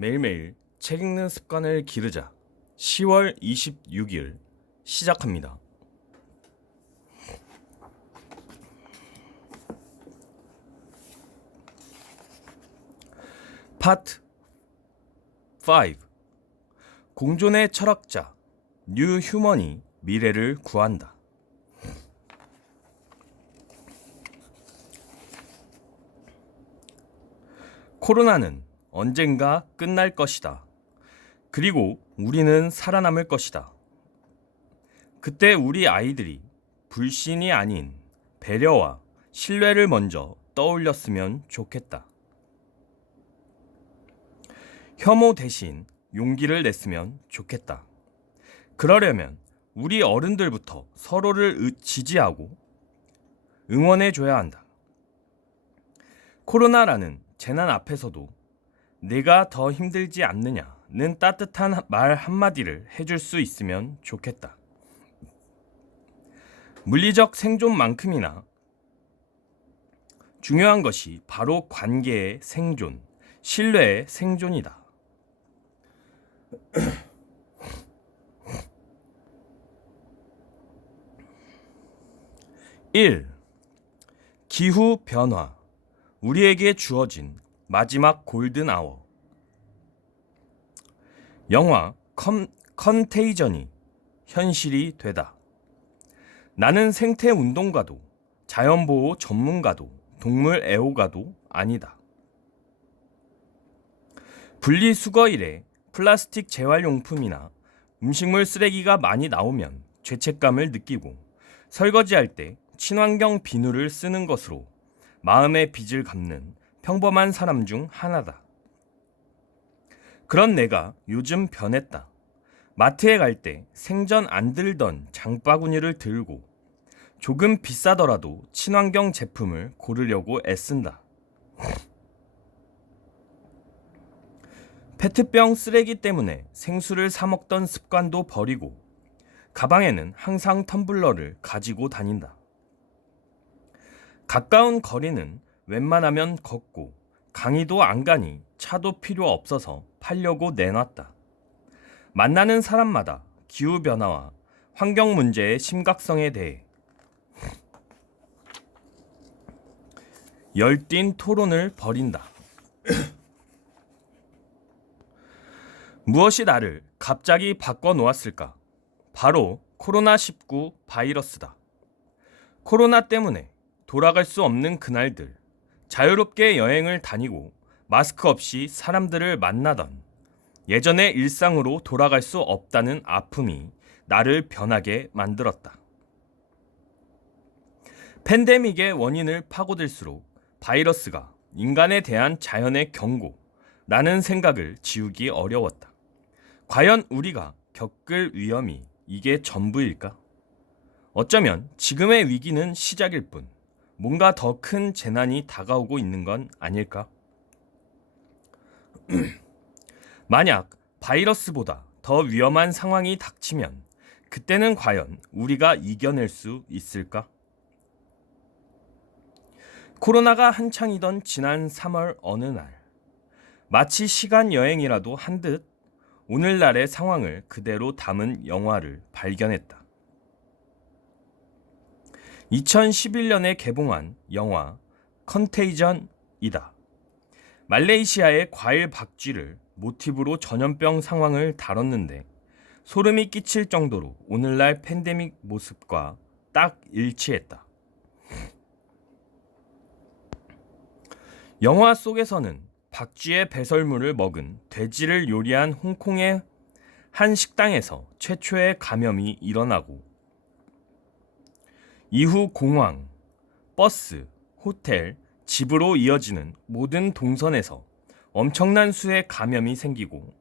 매일매일 책 읽는 습관을 기르자. 10월 26일 시작합니다. 파트 5. 공존의 철학자 뉴 휴먼이 미래를 구한다. 코로나는 언젠가 끝날 것이다. 그리고 우리는 살아남을 것이다. 그때 우리 아이들이 불신이 아닌 배려와 신뢰를 먼저 떠올렸으면 좋겠다. 혐오 대신 용기를 냈으면 좋겠다. 그러려면 우리 어른들부터 서로를 지지하고 응원해줘야 한다. 코로나라는 재난 앞에서도 내가 더 힘들지 않느냐는 따뜻한 말 한마디를 해줄 수 있으면 좋겠다. 물리적 생존만큼이나 중요한 것이 바로 관계의 생존, 신뢰의 생존이다. 1. 기후 변화. 우리에게 주어진 마지막 골든 아워. 영화 컨테이전이 현실이 되다. 나는 생태 운동가도 자연보호 전문가도 동물 애호가도 아니다. 분리수거 일에 플라스틱 재활용품이나 음식물 쓰레기가 많이 나오면 죄책감을 느끼고 설거지할 때 친환경 비누를 쓰는 것으로 마음의 빚을 갚는 평범한 사람 중 하나다. 그런 내가 요즘 변했다. 마트에 갈 때 생전 안 들던 장바구니를 들고 조금 비싸더라도 친환경 제품을 고르려고 애쓴다. 페트병 쓰레기 때문에 생수를 사 먹던 습관도 버리고 가방에는 항상 텀블러를 가지고 다닌다. 가까운 거리는 웬만하면 걷고 강의도 안 가니 차도 필요 없어서 팔려고 내놨다. 만나는 사람마다 기후변화와 환경 문제의 심각성에 대해 열띤 토론을 벌인다. 무엇이 나를 갑자기 바꿔놓았을까? 바로 코로나19 바이러스다. 코로나 때문에 돌아갈 수 없는 그날들, 자유롭게 여행을 다니고 마스크 없이 사람들을 만나던 예전의 일상으로 돌아갈 수 없다는 아픔이 나를 변하게 만들었다. 팬데믹의 원인을 파고들수록 바이러스가 인간에 대한 자연의 경고라는 생각을 지우기 어려웠다. 과연 우리가 겪을 위험이 이게 전부일까? 어쩌면 지금의 위기는 시작일 뿐 뭔가 더 큰 재난이 다가오고 있는 건 아닐까? 만약 바이러스보다 더 위험한 상황이 닥치면 그때는 과연 우리가 이겨낼 수 있을까? 코로나가 한창이던 지난 3월 어느 날, 마치 시간 여행이라도 한 듯 오늘날의 상황을 그대로 담은 영화를 발견했다. 2011년에 개봉한 영화 컨테이전이다. 말레이시아의 과일 박쥐를 모티브로 전염병 상황을 다뤘는데 소름이 끼칠 정도로 오늘날 팬데믹 모습과 딱 일치했다. 영화 속에서는 박쥐의 배설물을 먹은 돼지를 요리한 홍콩의 한 식당에서 최초의 감염이 일어나고 이후 공항, 버스, 호텔, 집으로 이어지는 모든 동선에서 엄청난 수의 감염이 생기고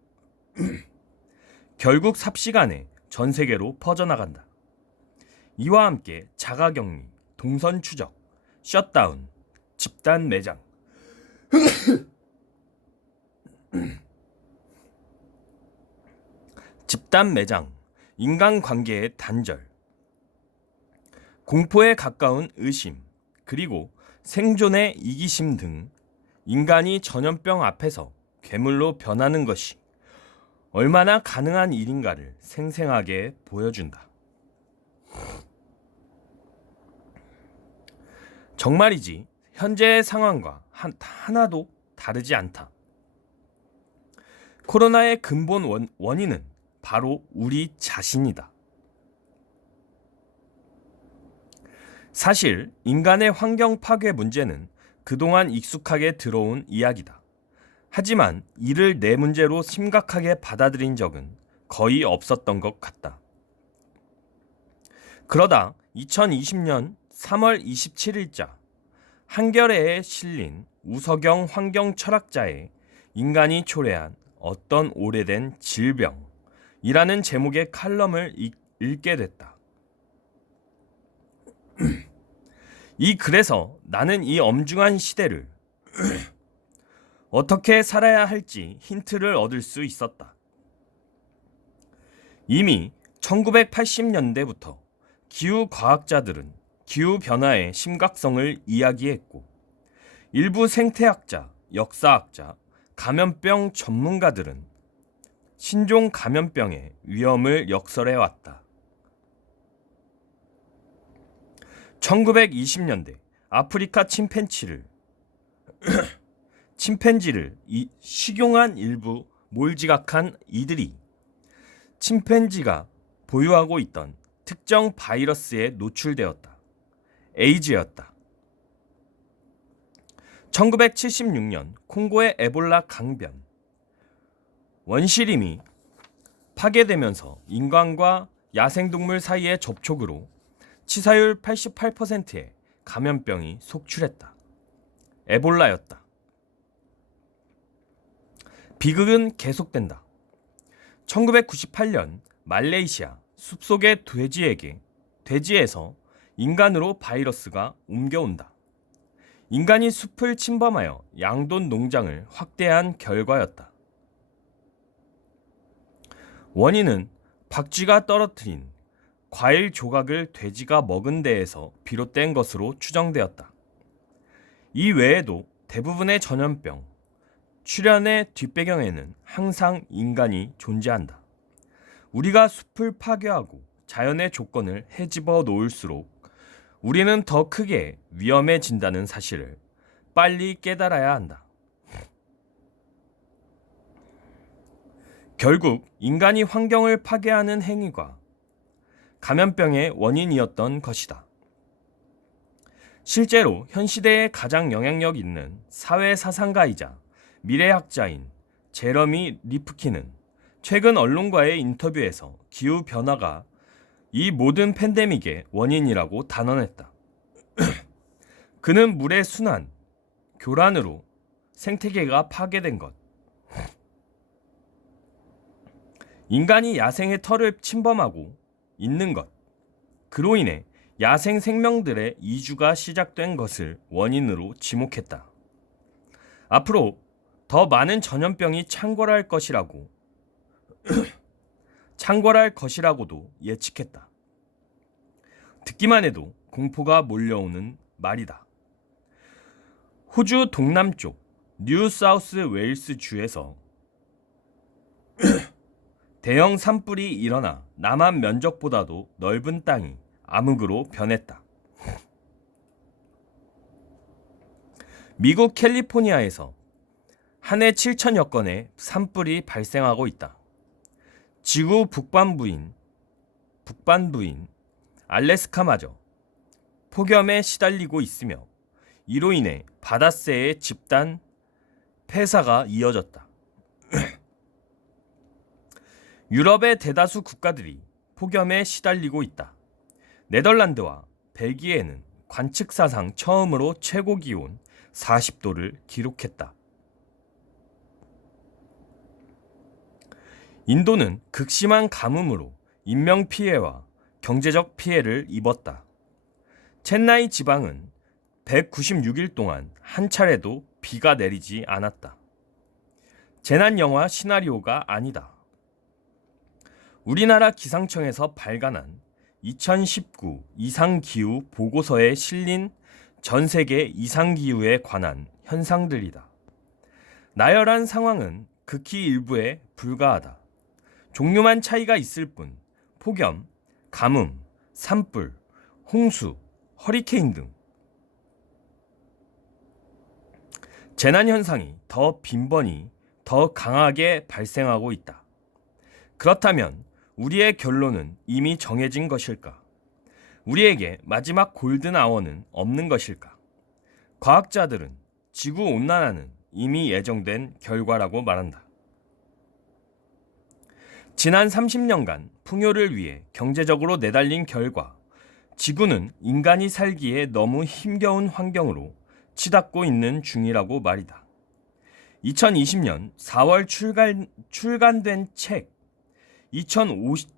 결국 삽시간에 전 세계로 퍼져나간다. 이와 함께 자가격리, 동선 추적, 셧다운, 집단 매장, 인간관계의 단절, 공포에 가까운 의심, 그리고 생존의 이기심 등 인간이 전염병 앞에서 괴물로 변하는 것이 얼마나 가능한 일인가를 생생하게 보여준다. 정말이지 현재의 상황과 하나도 다르지 않다. 코로나의 근본 원인은 바로 우리 자신이다. 사실 인간의 환경 파괴 문제는 그동안 익숙하게 들어온 이야기다. 하지만 이를 내 문제로 심각하게 받아들인 적은 거의 없었던 것 같다. 그러다 2020년 3월 27일자 한겨레에 실린 우석영 환경철학자의 인간이 초래한 어떤 오래된 질병이라는 제목의 칼럼을 읽게 됐다. 이 글에서 나는 이 엄중한 시대를 어떻게 살아야 할지 힌트를 얻을 수 있었다. 이미 1980년대부터 기후과학자들은 기후변화의 심각성을 이야기했고 일부 생태학자, 역사학자, 감염병 전문가들은 신종 감염병의 위험을 역설해왔다. 1920년대 아프리카 침팬지를 식용한 일부 몰지각한 이들이 침팬지가 보유하고 있던 특정 바이러스에 노출되었다. 에이즈였다. 1976년 콩고의 에볼라 강변 원시림이 파괴되면서 인간과 야생동물 사이의 접촉으로 치사율 88%의 감염병이 속출했다. 에볼라였다. 비극은 계속된다. 1998년 말레이시아 숲속의 돼지에서 인간으로 바이러스가 옮겨온다. 인간이 숲을 침범하여 양돈 농장을 확대한 결과였다. 원인은 박쥐가 떨어뜨린 과일 조각을 돼지가 먹은 데에서 비롯된 것으로 추정되었다. 이 외에도 대부분의 전염병, 출현의 뒷배경에는 항상 인간이 존재한다. 우리가 숲을 파괴하고 자연의 조건을 헤집어 놓을수록 우리는 더 크게 위험해진다는 사실을 빨리 깨달아야 한다. 결국 인간이 환경을 파괴하는 행위가 감염병의 원인이었던 것이다. 실제로 현 시대에 가장 영향력 있는 사회사상가이자 미래학자인 제러미 리프킨은 최근 언론과의 인터뷰에서 기후변화가 이 모든 팬데믹의 원인이라고 단언했다. 그는 물의 순환, 교란으로 생태계가 파괴된 것, 인간이 야생의 털을 침범하고 있는 것, 그로 인해 야생 생명들의 이주가 시작된 것을 원인으로 지목했다. 앞으로 더 많은 전염병이 창궐할 것이라고도 예측했다. 듣기만 해도 공포가 몰려오는 말이다. 호주 동남쪽 뉴 사우스 웨일스 주에서 대형 산불이 일어나 남한 면적보다도 넓은 땅이 암흑으로 변했다. 미국 캘리포니아에서 한 해 7천여 건의 산불이 발생하고 있다. 지구 북반부인 알래스카마저 폭염에 시달리고 있으며 이로 인해 바다새의 집단 폐사가 이어졌다. 유럽의 대다수 국가들이 폭염에 시달리고 있다. 네덜란드와 벨기에는 관측사상 처음으로 최고 기온 40도를 기록했다. 인도는 극심한 가뭄으로 인명피해와 경제적 피해를 입었다. 첸나이 지방은 196일 동안 한 차례도 비가 내리지 않았다. 재난영화 시나리오가 아니다. 우리나라 기상청에서 발간한 2019 이상기후 보고서에 실린 전 세계 이상기후에 관한 현상들이다. 나열한 상황은 극히 일부에 불과하다. 종류만 차이가 있을 뿐 폭염, 가뭄, 산불, 홍수, 허리케인 등 재난현상이 더 빈번히 더 강하게 발생하고 있다. 그렇다면 우리의 결론은 이미 정해진 것일까? 우리에게 마지막 골든아워는 없는 것일까? 과학자들은 지구온난화는 이미 예정된 결과라고 말한다. 지난 30년간 풍요를 위해 경제적으로 내달린 결과 지구는 인간이 살기에 너무 힘겨운 환경으로 치닫고 있는 중이라고 말이다. 2020년 4월 출간된 책 2050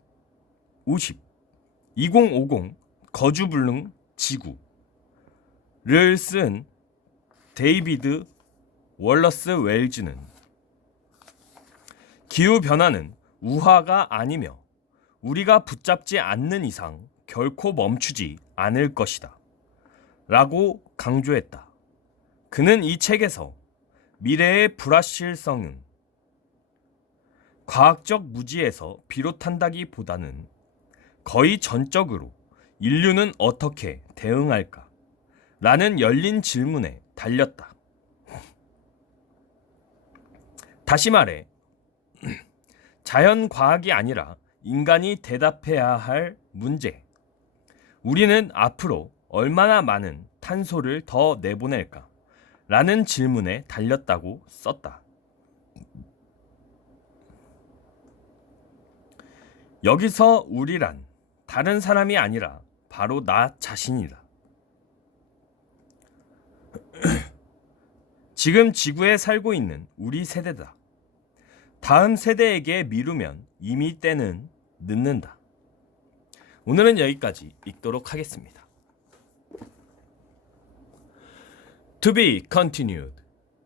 2050 거주불능 지구를 쓴 데이비드 월러스 웰즈는 기후변화는 우화가 아니며 우리가 붙잡지 않는 이상 결코 멈추지 않을 것이다 라고 강조했다. 그는 이 책에서 미래의 불확실성은 과학적 무지에서 비롯한다기보다는 거의 전적으로 인류는 어떻게 대응할까? 라는 열린 질문에 달렸다. 다시 말해, 자연과학이 아니라 인간이 대답해야 할 문제. 우리는 앞으로 얼마나 많은 탄소를 더 내보낼까? 라는 질문에 달렸다고 썼다. 여기서 우리란 다른 사람이 아니라 바로 나 자신이다. 지금 지구에 살고 있는 우리 세대다. 다음 세대에게 미루면 이미 때는 늦는다. 오늘은 여기까지 읽도록 하겠습니다. To be continued.